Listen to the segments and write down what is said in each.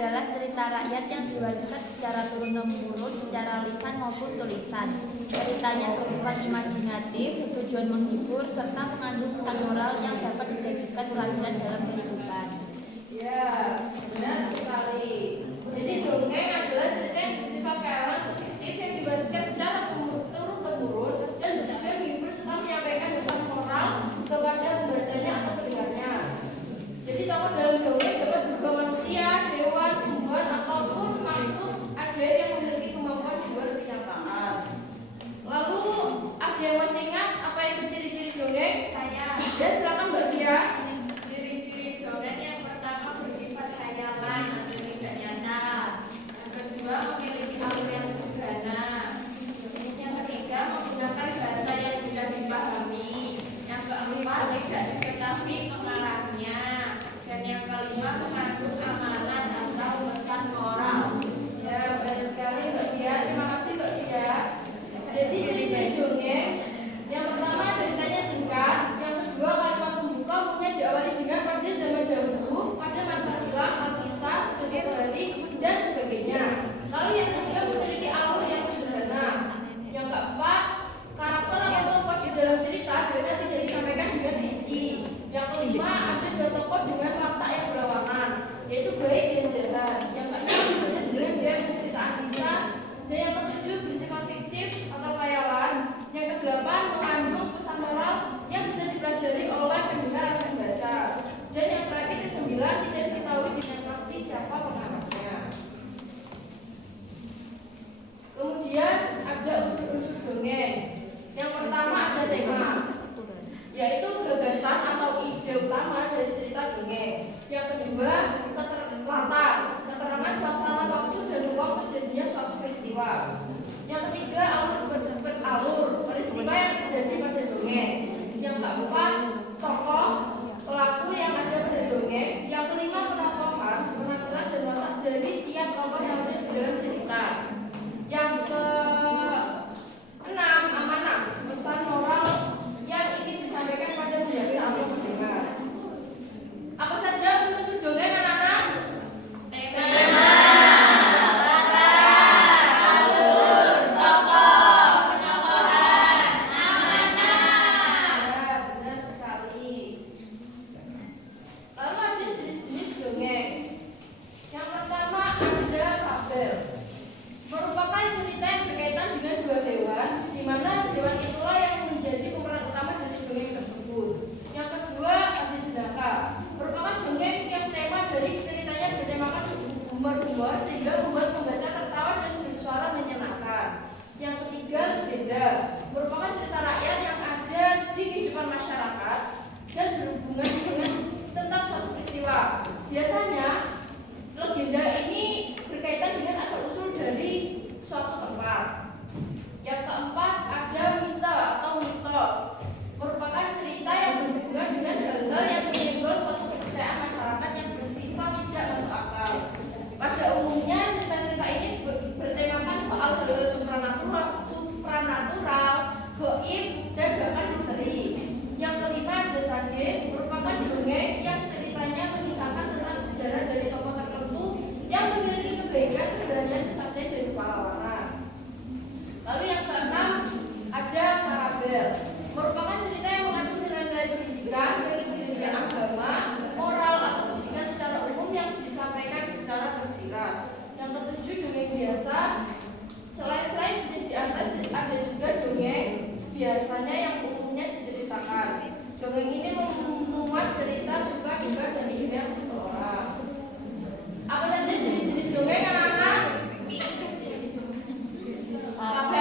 adalah cerita rakyat yang diwariskan secara turun-temurun secara lisan maupun tulisan. Ceritanya bersifat imajinatif, bertujuan menghibur, serta mengandung pesan moral yang dapat dijadikan pelajaran dalam kehidupan. Ya, benar sekali. Jadi dongeng adalah cerita yang bersifat karangan fiktif yang diwariskan secara turun-temurun dan bertujuan menghibur serta menyampaikan pesan moral kepada pembacanya atau pendengarnya. Jadi tokoh dalam dongeng dapat berupa manusia, hewan, tumbuhan, ataupun makhluk ajaib yang memiliki kemampuan di luar kenyataan. Lalu ada yang masih ingat apa itu ciri-ciri dongeng? Saya. Ya, silakan Mbak Fia. Ciri-ciri dongeng yang pertama bersifat khayalan atau tidak nyata. Yang kedua memiliki alur yang sederhana. Yang ketiga menggunakan bahasa yang mudah dipahami. Yang keempat tidak diketahui pengarangnya. Dan yang kelima mengandung amalan atau pesan moral. Ya, benar sekali Mbak Fia. Terima kasih Mbak Fia. Jadi ciri-ciri dongeng yang pertama ceritanya singkat, yang kedua kalimat pembuka umumnya diawali dengan pada zaman dahulu, pada masa silam, al-kisah, kemudian hari, dan sebagainya. Lalu yang ketiga memiliki alur yang sederhana. Yang keempat, karakter atau tokoh di dalam cerita biasanya tidak disampaikan dengan rinci. Yang kelima, ada dua tokoh dengan watak yang berlawanan, yaitu baik dan jahat. Yang keenam, ada dengan dia menceritakan kisah. Dan yang ketujuh, bersifat fiktif atau khayalan. Yang kedelapan, mengandung pesan moral yang bisa dipelajari oleh pendengar atau pembaca. Dan yang terakhir, kesembilan, tidak diketahui dengan pasti siapa pengarangnya. Kemudian ada unsur-unsur dongeng. Yang pertama ada tema, yaitu gagasan atau ide utama dari cerita dongeng. Yang kedua, latar, keterangan suasana waktu dan ruang terjadinya suatu peristiwa. Yang ketiga, alur peristiwa yang terjadi pada dongeng. Yang keempat, tokoh pelaku yang ada pada dongeng. Yang kelima, penampilan dan watak dari tiap tokoh yang ada di dalam cerita. Yang keenam, amanah, pesan moral yang ingin disampaikan pada pembaca atau pendengar. Apa saja unsur dongeng anak-anak? Tema, latar, alur, tokoh, penokohan, amanah. Ya, benar sekali. Lalu ada jenis-jenis dongeng. Yang pertama ada fabel, merupakan cerita yang berkaitan dengan dua hewan, di mana hewan itulah yang menjadi pemeran utama dari dongeng tersebut. Yang kedua ada jenaka, merupakan dongeng yang tema dari ceritanya bertemakan humor sehingga membuat pembaca tertawa dan bersuara menyenangkan. Yang ketiga legenda, merupakan cerita rakyat yang ada di kehidupan masyarakat dan berhubungan dengan tentang suatu peristiwa. Biasanya legenda ini berkaitan dengan asal-usul dari suatu tempat. Yang keempat ada mite atau mitos, merupakan cerita yang berhubungan dengan hal-hal yang menyenggol suatu kepercayaan masyarakat yang bersifat tidak masuk akal. Pada umumnya cerita-cerita ini bertemakan soal hal-hal supranatural, gaib, dan bahkan misteri. Yang kelima ada sage, merupakan dongeng yang ceritanya mengisahkan tentang sejarah dari tokoh tertentu yang memiliki kebaikan, keberanian, kesaktian, dan kepahlawanan. Lalu yang keenam ada parabel, merupakan cerita yang mengandung nilai-nilai pendidikan, baik pendidikan agama, moral, atau pendidikan secara umum yang disampaikan secara tersirat. Yang ketujuh dongeng biasa. Selain jenis di atas ada juga dongeng biasanya yang umumnya diceritakan. Dongeng ini memuat cerita suka duka dan impian seseorang. Apa saja jenis-jenis dongeng anak-anak? Fabel,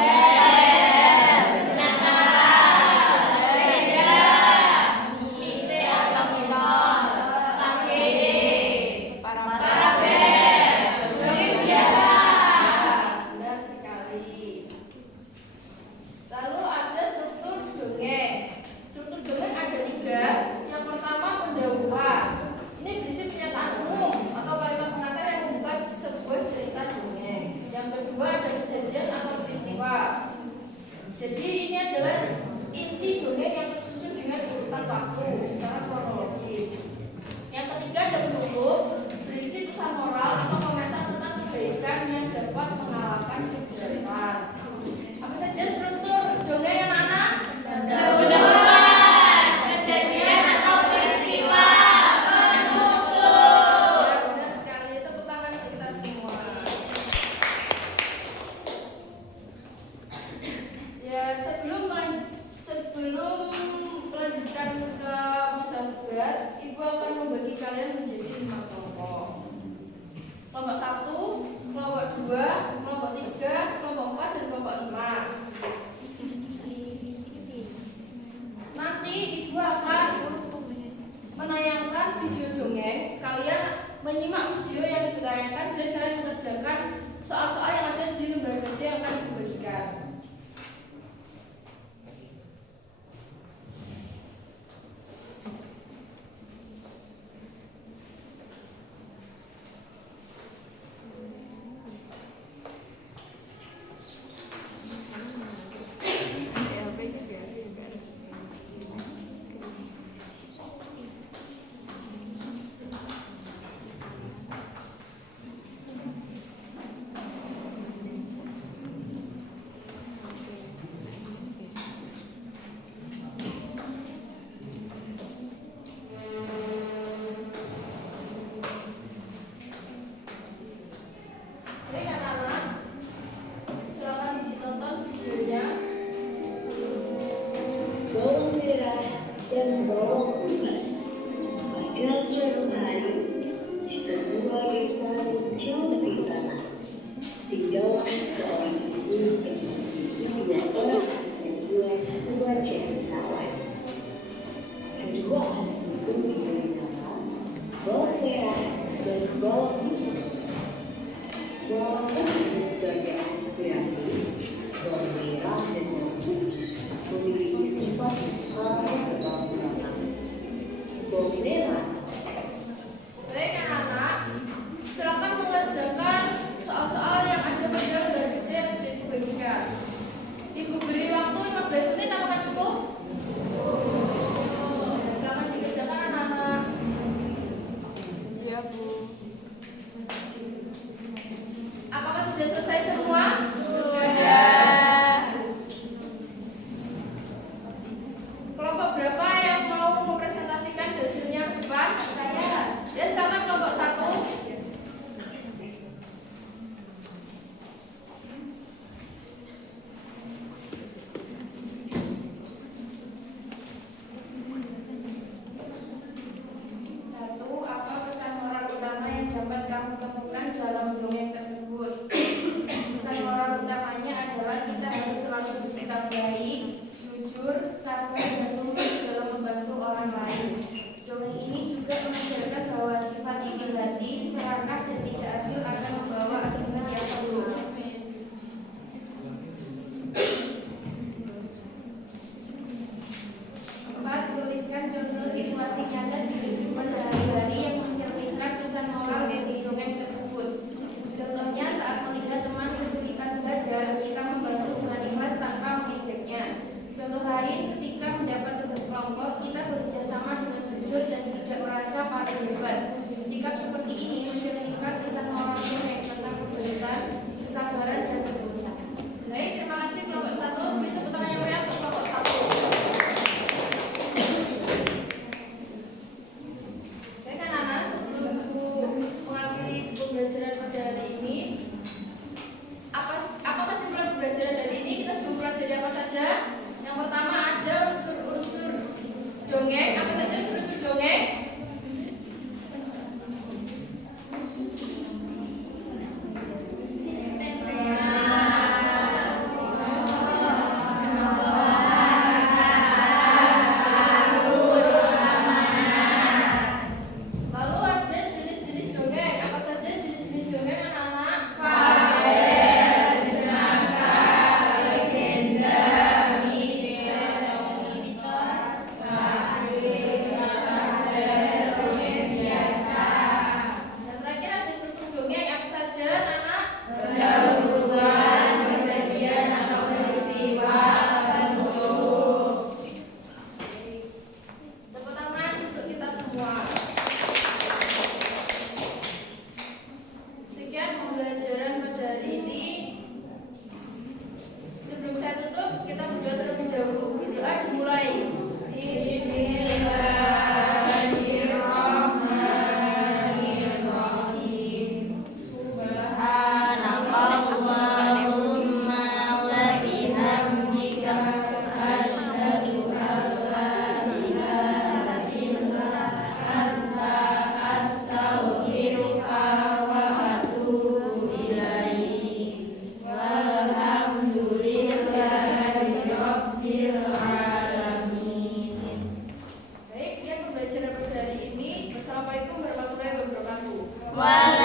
lanjutkan ke pembahasan tugas, Ibu akan membagi kalian menjadi 5 kelompok. Kelompok 1, kelompok 2, kelompok 3, kelompok 4, dan kelompok 5. Nanti Ibu akan menayangkan video dongeng. Kalian menyimak video yang ditayangkan dan kalian mengerjakan soal-soal yang ada di lembar kerja yang akan Ibu bagikan. Bawang merah dan bawang putih. Pada suatu hari, di sebuah desa jauh di sana, tinggallah seorang ibu yang memiliki 2 anak dan 2 wajah kawan. Kedua anak itu diberi nama bawang merah dan bawang putih. Bawang putih sebagai anak berarti bawang merah dan bawang putih memiliki sifat yang sama berbeda. Bawang merah. Baik anak-anak, silakan mengerjakan soal-soal yang ada pada lembar kerja yang sudah dibagikan. Ibu beri waktu 15 menit, apakah cukup? Silakan dikerjakan anak-anak. Iya, Bu. Apakah sudah selesai semua? Kelompok berapa yang mau mempresentasikan hasilnya ke depan? Saya. Ya, silakan kelompok 1. Satu, apa pesan moral utama yang dapat kamu temukan dalam dongeng tersebut? Pesan moral utamanya adalah kita harus selalu bersikap baik, jujur, sabar, dan tulus dalam membantu orang lain. Dongeng ini juga mengajarkan bahwa sifat iri hati, serakah, dan tidak adil akan membawa akibat yang buruk. Empat, tuliskan contoh situasi nyata di kehidupan sehari-hari yang mencerminkan pesan moral dari dongeng tersebut. Contohnya saat melihat teman kesulitan belajar, kita membantu dengan ikhlas tanpa mengejeknya. Contoh lain, ketika mendapat tugas kelompok, kita bekerja sama dengan jujur dan tidak merasa paling hebat. Sikap seperti ini mencerminkan pesan moral dongeng tentang kebaikan, kesabaran, dan ketulusan. Baik, terima kasih kelompok 1. Beri tepuk tangan yang meriah untuk kelompok 1. Baik anak-anak, sebelum Ibu mengakhiri pembelajaran pada hari ini, apa kesimpulan pembelajaran hari ini? Kita sudah mempelajari apa saja? Yang pertama ada unsur-unsur dongeng. Apa saja unsur-unsur dongeng? Waalaikumsalam.